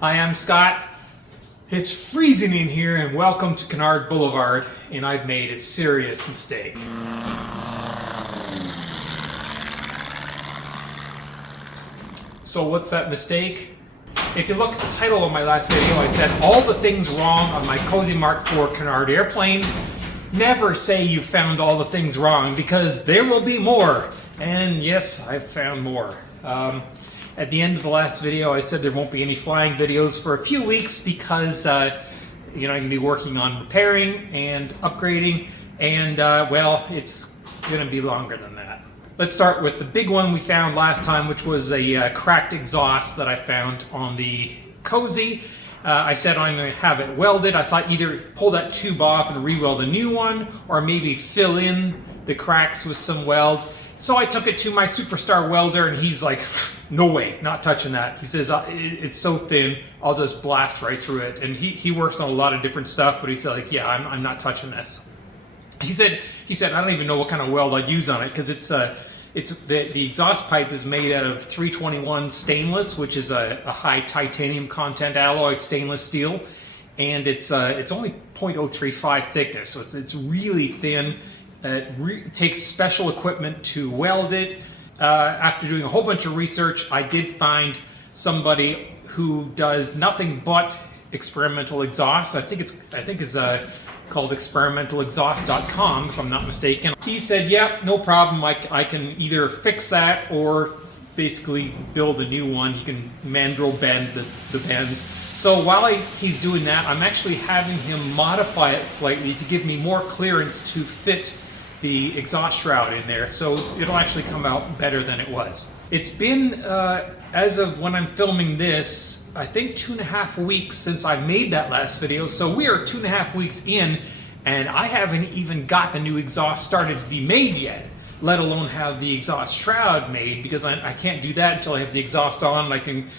Hi, I'm Scott. It's freezing in here and welcome to Canard Boulevard, and I've made a serious mistake. So what's that mistake? If you look at the title of my last video, I said all the things wrong on my Cozy Mark IV Canard airplane. Never say you found all the things wrong, because there will be more. And yes, I've found more. At the end of the last video, I said there won't be any flying videos for a few weeks because, I'm going to be working on repairing and upgrading, and, well, it's going to be longer than that. Let's start with the big one we found last time, which was a cracked exhaust that I found on the Cozy. I said I'm going to have it welded. I thought either pull that tube off and re-weld a new one, or maybe fill in the cracks with some weld. So I took it to my superstar welder, and he's like, no way, not touching that. He says, it's so thin, I'll just blast right through it. And he works on a lot of different stuff, but he said, like, yeah, I'm not touching this. He said, I don't even know what kind of weld I'd use on it, because the exhaust pipe is made out of 321 stainless, which is a high titanium content alloy stainless steel, and it's only 0.035 thickness, so it's really thin. It takes special equipment to weld it. After doing a whole bunch of research, I did find somebody who does nothing but experimental exhaust. I think it's called experimentalexhaust.com, if I'm not mistaken. He said, "Yep, no problem. I can either fix that or basically build a new one. He can mandrel bend the bends." So while he's doing that, I'm actually having him modify it slightly to give me more clearance to fit the exhaust shroud in there, so it'll actually come out better than it was. It's been, as of when I'm filming this, I think 2.5 weeks since I made that last video, so we are 2.5 weeks in, and I haven't even got the new exhaust started to be made yet, let alone have the exhaust shroud made, because I can't do that until I have the exhaust on, and I can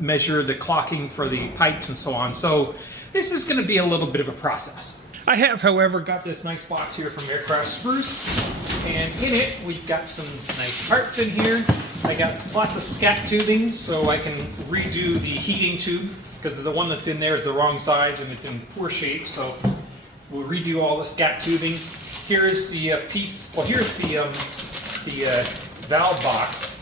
measure the clocking for the pipes and so on. So this is going to be a little bit of a process. I have, however, got this nice box here from Aircraft Spruce, and in it we've got some nice parts in here. I got lots of scat tubing so I can redo the heating tube, because the one that's in there is the wrong size and it's in poor shape, so we'll redo all the scat tubing. Here's the piece, well, here's the valve box.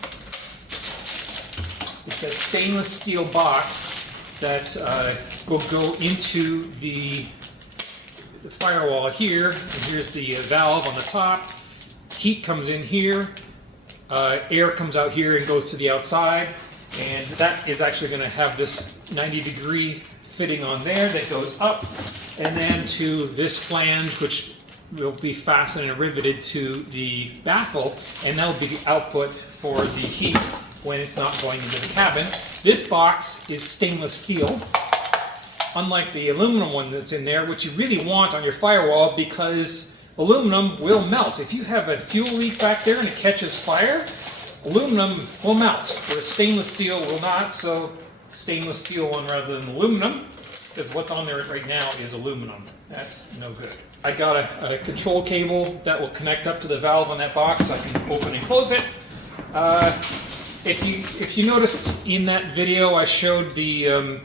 It's a stainless steel box that will go into the firewall here, and here's the valve on the top. Heat comes in here, air comes out here and goes to the outside, and that is actually going to have this 90-degree fitting on there that goes up, and then to this flange, which will be fastened and riveted to the baffle, and that'll be the output for the heat when it's not going into the cabin. This box is stainless steel, unlike the aluminum one that's in there, which you really want on your firewall, because aluminum will melt. If you have a fuel leak back there and it catches fire, aluminum will melt, whereas stainless steel will not. So stainless steel one rather than aluminum, because what's on there right now is aluminum. That's no good. I got a control cable that will connect up to the valve on that box, so I can open and close it. If you noticed in that video, I showed the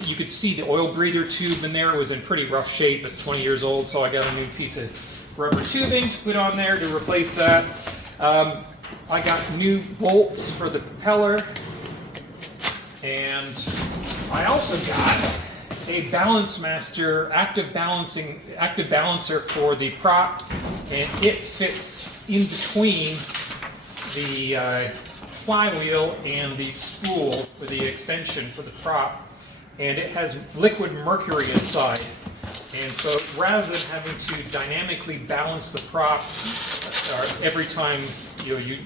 you could see the oil breather tube in there. It was in pretty rough shape. It's 20 years old, so I got a new piece of rubber tubing to put on there to replace that. I got new bolts for the propeller, and I also got a Balance Master active balancer for the prop, and it fits in between the flywheel and the spool for the extension for the prop. And it has liquid mercury inside, and so rather than having to dynamically balance the prop every time you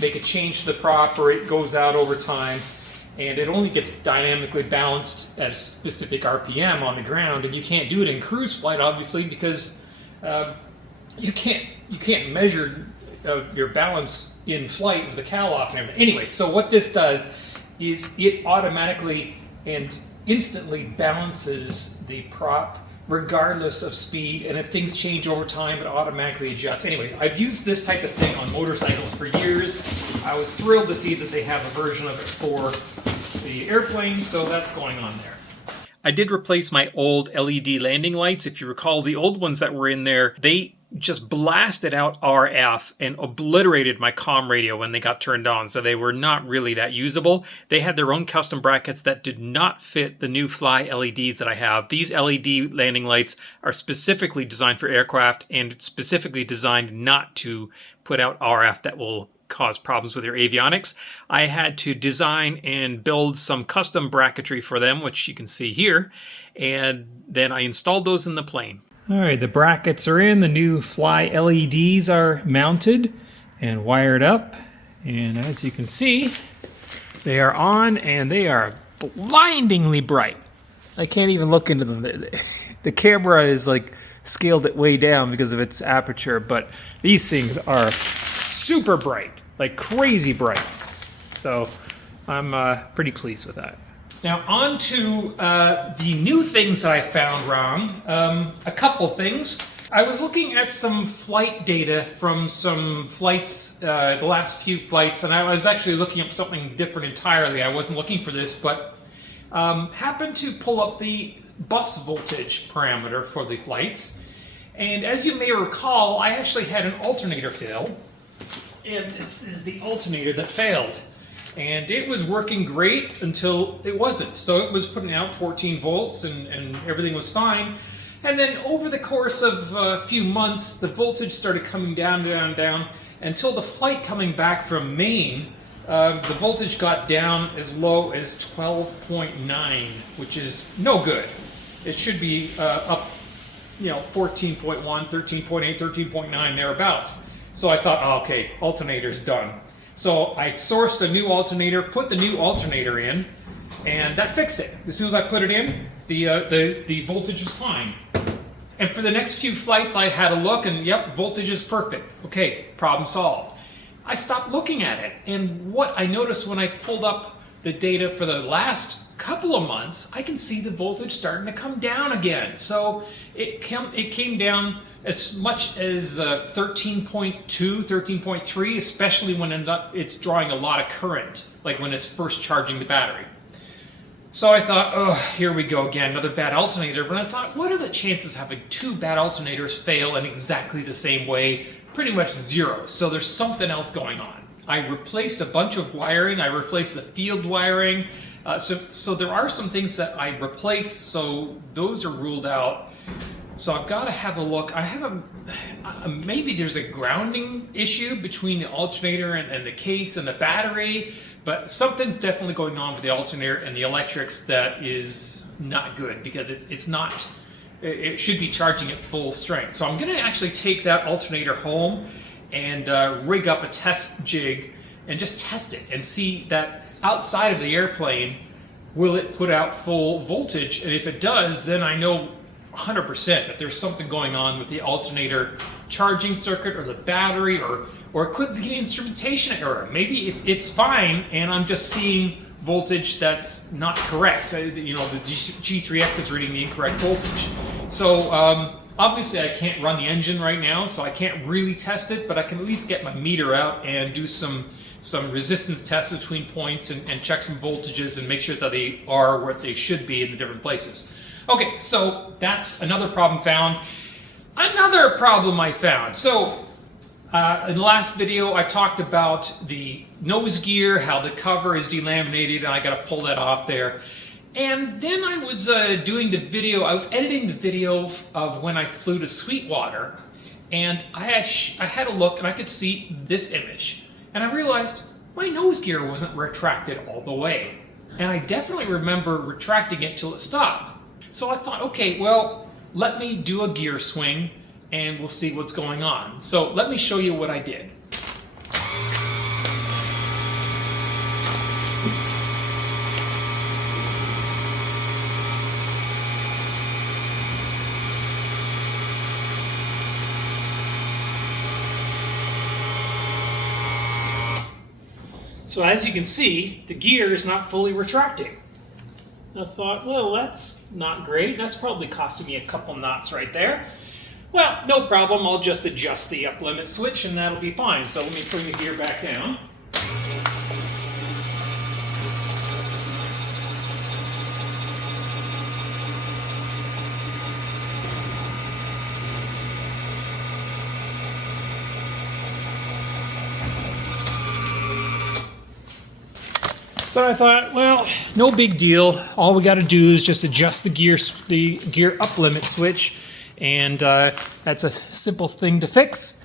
make a change to the prop or it goes out over time, and it only gets dynamically balanced at a specific RPM on the ground, and you can't do it in cruise flight, obviously, because you can't measure your balance in flight with the cowl off and everything. Anyway, so what this does is it automatically and instantly balances the prop regardless of speed, and if things change over time, it automatically adjusts. Anyway, I've used this type of thing on motorcycles for years. I was thrilled to see that they have a version of it for the airplane, so that's going on there. I did replace my old LED landing lights. If you recall, the old ones that were in there, they just blasted out RF and obliterated my comm radio when they got turned on, so they were not really that usable. They had their own custom brackets that did not fit the new Fly LEDs that I have. These LED landing lights are specifically designed for aircraft and specifically designed not to put out RF that will cause problems with your avionics. I had to design and build some custom bracketry for them, which you can see here, and then I installed those in the plane. All right, the brackets are in, the new Fly LEDs are mounted and wired up, and as you can see, they are on and they are blindingly bright. I can't even look into them. The camera is like scaled it way down because of its aperture, but these things are super bright, like crazy bright. So I'm pretty pleased with that. Now on to the new things that I found wrong. A couple things. I was looking at some flight data from some flights, the last few flights, and I was actually looking up something different entirely. I wasn't looking for this, but happened to pull up the bus voltage parameter for the flights. And as you may recall, I actually had an alternator fail, and this is the alternator that failed. And it was working great until it wasn't. So it was putting out 14 volts and everything was fine. And then over the course of a few months, the voltage started coming down, until the flight coming back from Maine, the voltage got down as low as 12.9, which is no good. It should be up, 14.1, 13.8, 13.9, thereabouts. So I thought, oh, okay, alternator's done. So I sourced a new alternator, put the new alternator in, and that fixed it. As soon as I put it in, the voltage was fine. And for the next few flights, I had a look, and yep, voltage is perfect. Okay, problem solved. I stopped looking at it, and what I noticed when I pulled up the data for the last couple of months, I can see the voltage starting to come down again. So it came down as much as 13.2, 13.3, especially when it's drawing a lot of current, like when it's first charging the battery. So I thought, oh, here we go again, another bad alternator. But I thought, what are the chances having two bad alternators fail in exactly the same way? Pretty much zero. So there's something else going on. I replaced a bunch of wiring. I replaced the field wiring. So there are some things that I replaced, so those are ruled out. So I've got to have a look. I have maybe there's a grounding issue between the alternator and the case and the battery, but something's definitely going on with the alternator and the electrics that is not good, because it should be charging at full strength. So I'm going to actually take that alternator home and rig up a test jig and just test it and see that outside of the airplane, will it put out full voltage? And if it does, then I know 100% that there's something going on with the alternator charging circuit or the battery, or it could be an instrumentation error. Maybe it's fine and I'm just seeing voltage that's not correct. The G3X is reading the incorrect voltage. So obviously I can't run the engine right now, so I can't really test it, but I can at least get my meter out and do some resistance tests between points and check some voltages and make sure that they are where they should be in the different places. Okay, so that's another problem found. Another problem I found. So in the last video, I talked about the nose gear, how the cover is delaminated, and I got to pull that off there. And then I was doing the video. I was editing the video of when I flew to Sweetwater, and I had a look, and I could see this image, and I realized my nose gear wasn't retracted all the way, and I definitely remember retracting it till it stopped. So I thought, okay, well, let me do a gear swing and we'll see what's going on. So let me show you what I did. So as you can see, the gear is not fully retracting. I thought, well, that's not great. That's probably costing me a couple knots right there. Well, no problem. I'll just adjust the up limit switch and that'll be fine. So let me bring the gear back down. So I thought, well, no big deal. All we got to do is just adjust the gear up limit switch, and that's a simple thing to fix.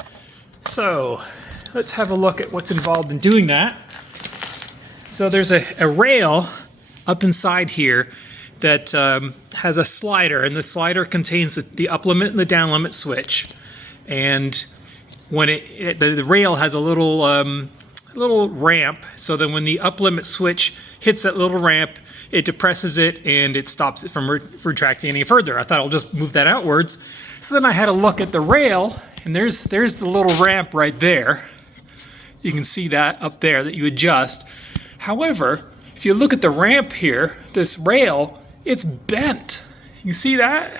So let's have a look at what's involved in doing that. So there's a rail up inside here that has a slider, and the slider contains the up limit and the down limit switch. And when the rail has a little ramp, so then when the up limit switch hits that little ramp, it depresses it and it stops it from retracting any further. I thought I'll just move that outwards. So then I had a look at the rail, and there's the little ramp right there. You can see that up there that you adjust. However, if you look at the ramp here, this rail, it's bent. You see that?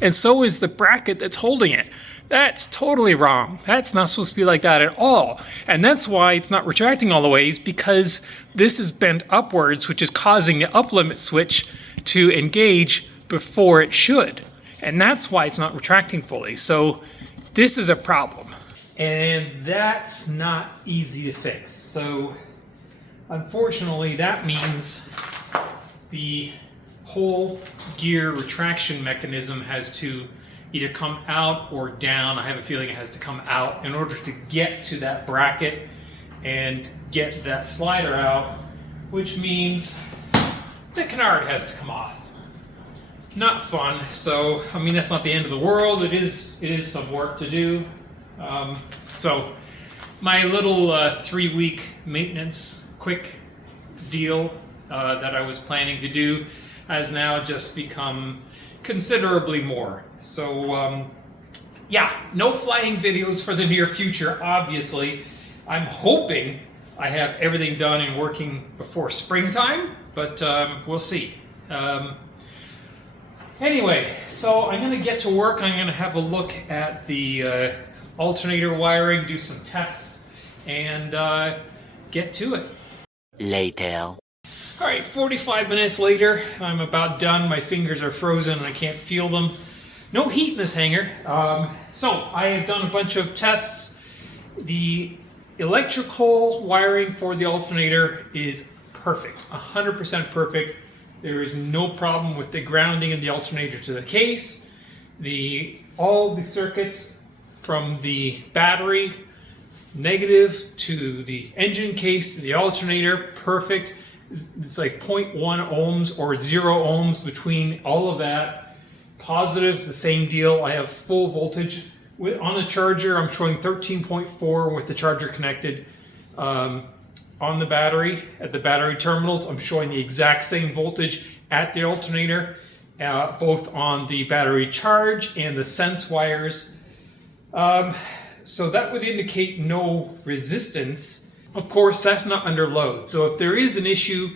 And so is the bracket that's holding it. That's totally wrong. That's not supposed to be like that at all. And that's why it's not retracting all the ways, because this is bent upwards, which is causing the up limit switch to engage before it should. And that's why it's not retracting fully. So this is a problem. And that's not easy to fix. So unfortunately, that means the whole gear retraction mechanism has to either come out or down. I have a feeling it has to come out in order to get to that bracket and get that slider out, which means the canard has to come off. Not fun. So, I mean, that's not the end of the world. It is some work to do. So my little 3-week maintenance quick deal that I was planning to do has now just become considerably more. So yeah, no flying videos for the near future, obviously. I'm hoping I have everything done and working before springtime, but we'll see. Anyway, so I'm going to get to work. I'm going to have a look at the alternator wiring, do some tests, and get to it. Later. All right, 45 minutes later, I'm about done. My fingers are frozen and I can't feel them. No heat in this hanger. So I have done a bunch of tests. The electrical wiring for the alternator is perfect, 100% perfect. There is no problem with the grounding of the alternator to the case. All the circuits from the battery, negative to the engine case to the alternator, perfect. It's like 0.1 ohms or 0 ohms between all of that. Positives, the same deal. I have full voltage. On the charger, I'm showing 13.4 with the charger connected. On the battery, at the battery terminals, I'm showing the exact same voltage at the alternator, both on the battery charge and the sense wires. So that would indicate no resistance. Of course, that's not under load. So if there is an issue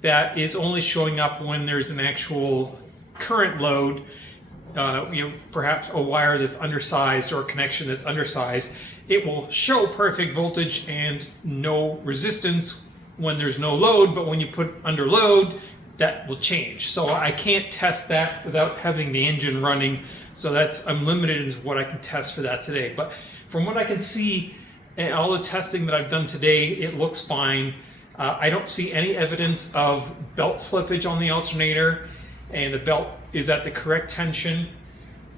that is only showing up when there's an actual current load, perhaps a wire that's undersized or a connection that's undersized, it will show perfect voltage and no resistance when there's no load, but when you put under load, that will change. So I can't test that without having the engine running. So I'm limited in what I can test for that today. But from what I can see, and all the testing that I've done today, it looks fine. I don't see any evidence of belt slippage on the alternator, and the belt is at the correct tension.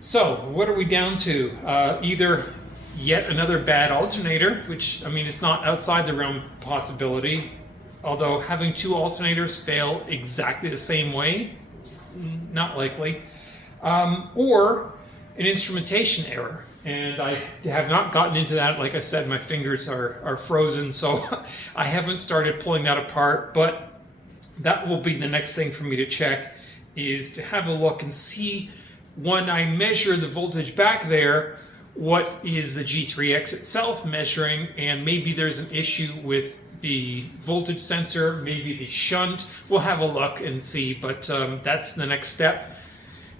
So what are we down to? Either yet another bad alternator, which, I mean, it's not outside the realm of possibility, although having 2 alternators fail exactly the same way, not likely, or an instrumentation error. And I have not gotten into that. Like I said, my fingers are frozen, so I haven't started pulling that apart, but that will be the next thing for me to check, is to have a look and see, when I measure the voltage back there, what is the G3X itself measuring, and maybe there's an issue with the voltage sensor, maybe the shunt. We'll have a look and see, but that's the next step.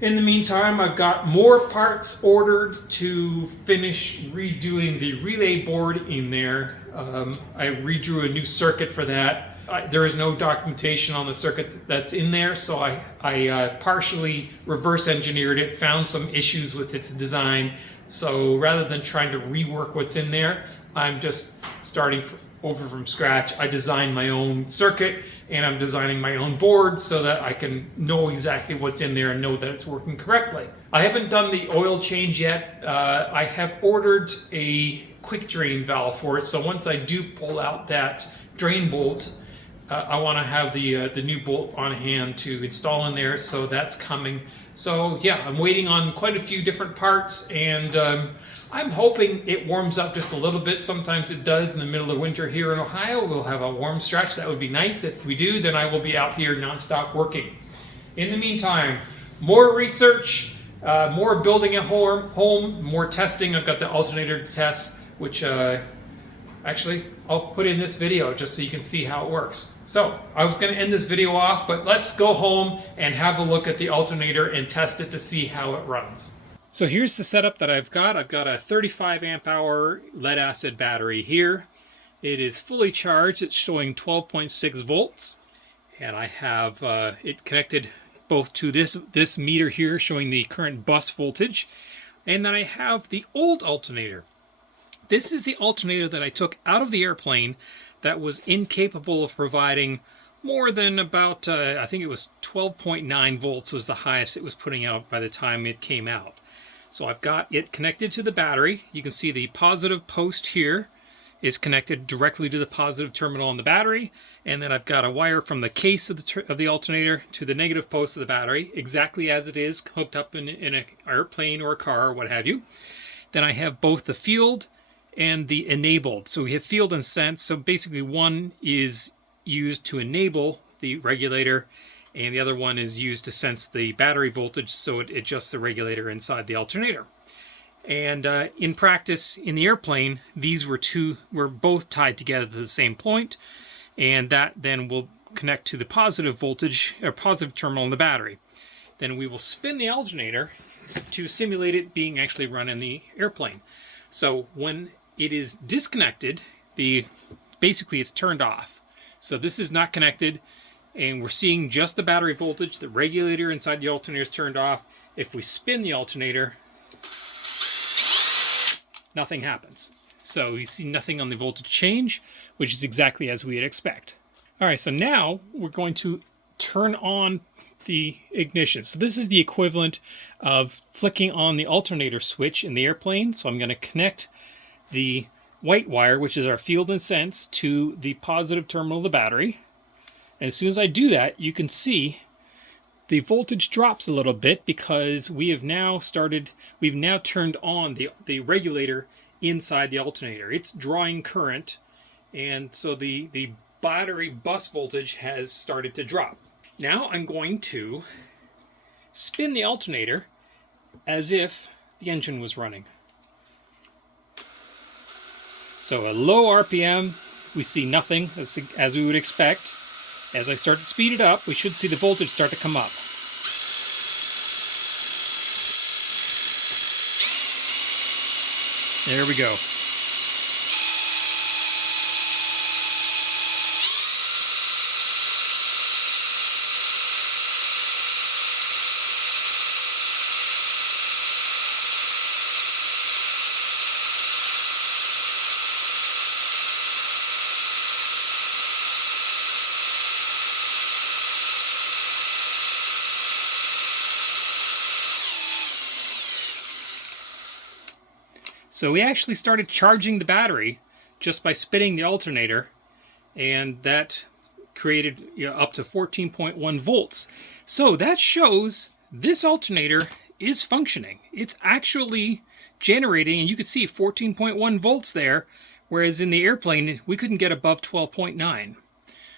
In the meantime, I've got more parts ordered to finish redoing the relay board in there. I redrew a new circuit for that. There is no documentation on the circuit that's in there, so I partially reverse engineered it, found some issues with its design. So rather than trying to rework what's in there, I'm just starting over from scratch. I designed my own circuit, and I'm designing my own board so that I can know exactly what's in there and know that it's working correctly. I haven't done the oil change yet. I have ordered a quick drain valve for it, so once I do pull out that drain bolt, I want to have the new bolt on hand to install in there, so that's coming. So yeah, I'm waiting on quite a few different parts, and I'm hoping it warms up just a little bit. Sometimes it does in the middle of winter here in Ohio. We'll have a warm stretch. That would be nice. If we do, then I will be out here nonstop working. In the meantime, more research, more building at home, more testing. I've got the alternator test, which actually I'll put in this video just so you can see how it works. So I was going to end this video off, but let's go home and have a look at the alternator and test it to see how it runs. So here's the setup that I've got. I've got a 35 amp hour lead acid battery here. It is fully charged. It's showing 12.6 volts. And I have it connected both to this meter here showing the current bus voltage. And then I have the old alternator. This is the alternator that I took out of the airplane that was incapable of providing more than about, I think it was 12.9 volts was the highest it was putting out by the time it came out. So I've got it connected to the battery. You can see the positive post here is connected directly to the positive terminal on the battery. And then I've got a wire from the case of the alternator to the negative post of the battery, exactly as it is hooked up in an airplane or a car or what have you. Then I have both the field and the enabled. So we have field and sense. So basically one is used to enable the regulator and the other one is used to sense the battery voltage, so it adjusts the regulator inside the alternator. And in practice, in the airplane, these were both tied together to the same point, and that then will connect to the positive voltage or positive terminal in the battery. Then we will spin the alternator to simulate it being actually run in the airplane. So when it is disconnected, basically it's turned off. So this is not connected, and we're seeing just the battery voltage. The regulator inside the alternator is turned off. If we spin the alternator, nothing happens. So you see nothing on the voltage change, which is exactly as we'd expect. All right, so now we're going to turn on the ignition. So this is the equivalent of flicking on the alternator switch in the airplane. So I'm going to connect the white wire, which is our field and sense, to the positive terminal of the battery. And as soon as I do that, you can see the voltage drops a little bit because we've now turned on the regulator inside the alternator. It's drawing current, and so the battery bus voltage has started to drop. Now I'm going to spin the alternator as if the engine was running. So a low RPM, we see nothing as we would expect. As I start to speed it up, we should see the voltage start to come up. There we go. So we actually started charging the battery just by spinning the alternator, and that created up to 14.1 volts. So that shows this alternator is functioning. It's actually generating, and you could see 14.1 volts there, whereas in the airplane we couldn't get above 12.9.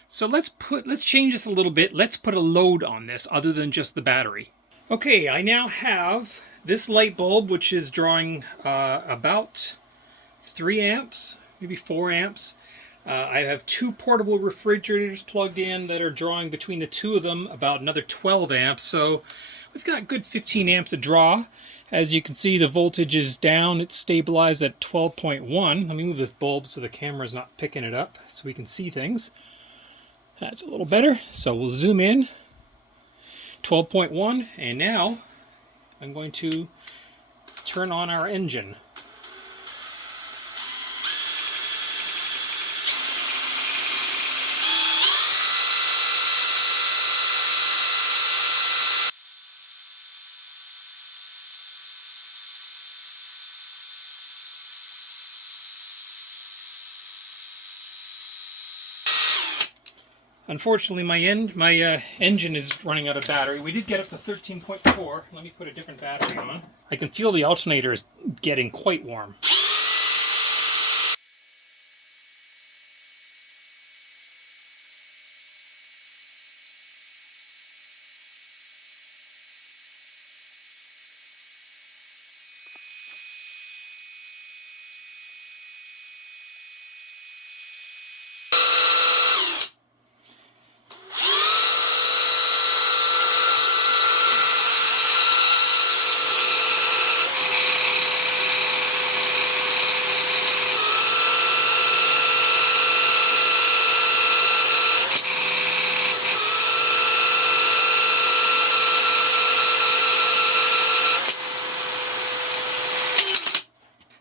So let's change this a little bit. Let's put a load on this other than just the battery. Okay, I now have this light bulb, which is drawing about 3 amps, maybe 4 amps. I have 2 portable refrigerators plugged in that are drawing between the 2 of them about another 12 amps. So we've got a good 15 amps of draw. As you can see, the voltage is down. It's stabilized at 12.1. Let me move this bulb so the camera's not picking it up so we can see things. That's a little better. So we'll zoom in. 12.1, and now I'm going to turn on our engine. Unfortunately, my engine is running out of battery. We did get up to 13.4. Let me put a different battery on. I can feel the alternator is getting quite warm.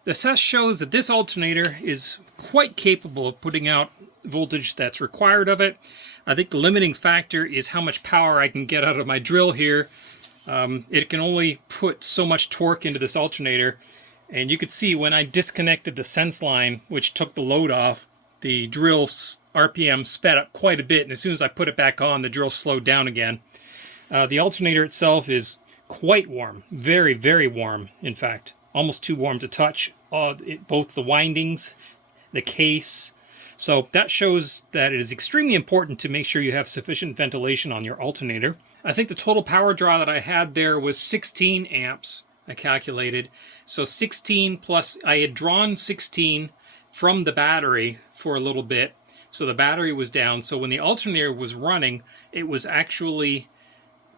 The test shows that this alternator is quite capable of putting out voltage that's required of it. I think the limiting factor is how much power I can get out of my drill here. It can only put so much torque into this alternator, and you could see when I disconnected the sense line, which took the load off, the drill's RPM sped up quite a bit, and as soon as I put it back on, the drill slowed down again. The alternator itself is quite warm, very, very warm, in fact. Almost too warm to touch, both the windings, the case. So that shows that it is extremely important to make sure you have sufficient ventilation on your alternator. I think the total power draw that I had there was 16 amps, I calculated. So 16 plus, I had drawn 16 from the battery for a little bit, so the battery was down. So when the alternator was running, it was actually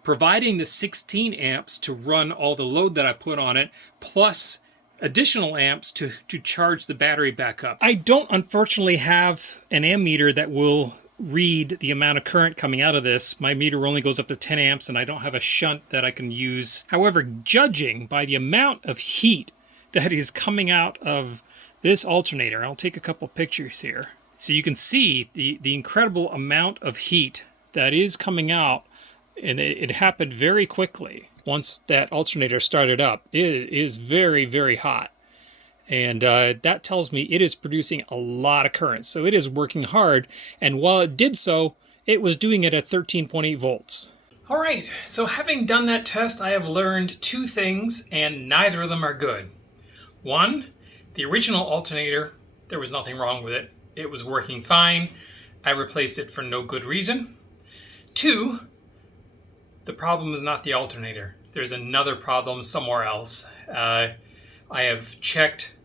providing the 16 amps to run all the load that I put on it, plus additional amps to charge the battery back up. I don't unfortunately have an ammeter that will read the amount of current coming out of this. My meter only goes up to 10 amps and I don't have a shunt that I can use. However, judging by the amount of heat that is coming out of this alternator, I'll take a couple pictures here. So you can see the incredible amount of heat that is coming out. And it happened very quickly. Once that alternator started up, it is very, very hot. And that tells me it is producing a lot of current. So it is working hard. And while it did so, it was doing it at 13.8 volts. All right, so having done that test, I have learned two things, and neither of them are good. One, the original alternator, there was nothing wrong with it. It was working fine. I replaced it for no good reason. Two, the problem is not the alternator. There's another problem somewhere else. I have checked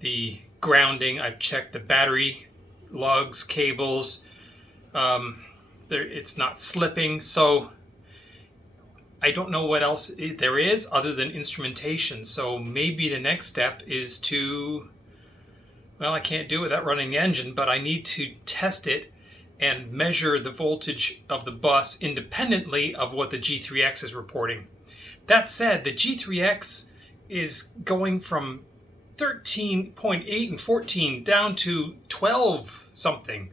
the grounding. I've checked the battery lugs, cables. It's not slipping. So I don't know what else there is other than instrumentation. So maybe the next step is to, well, I can't do it without running the engine, but I need to test it and measure the voltage of the bus independently of what the G3X is reporting. That said, the G3X is going from 13.8 and 14 down to 12 something.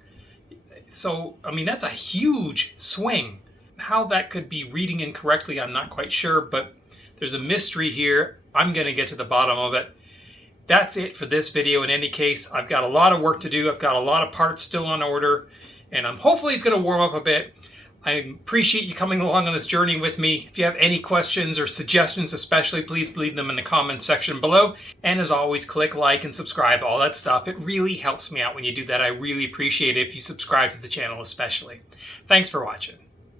So, I mean, that's a huge swing. How that could be reading incorrectly, I'm not quite sure, but there's a mystery here. I'm going to get to the bottom of it. That's it for this video. In any case, I've got a lot of work to do. I've got a lot of parts still on order. And hopefully it's going to warm up a bit. I appreciate you coming along on this journey with me. If you have any questions or suggestions especially, please leave them in the comments section below. And as always, click like and subscribe, all that stuff. It really helps me out when you do that. I really appreciate it if you subscribe to the channel especially. Thanks for watching.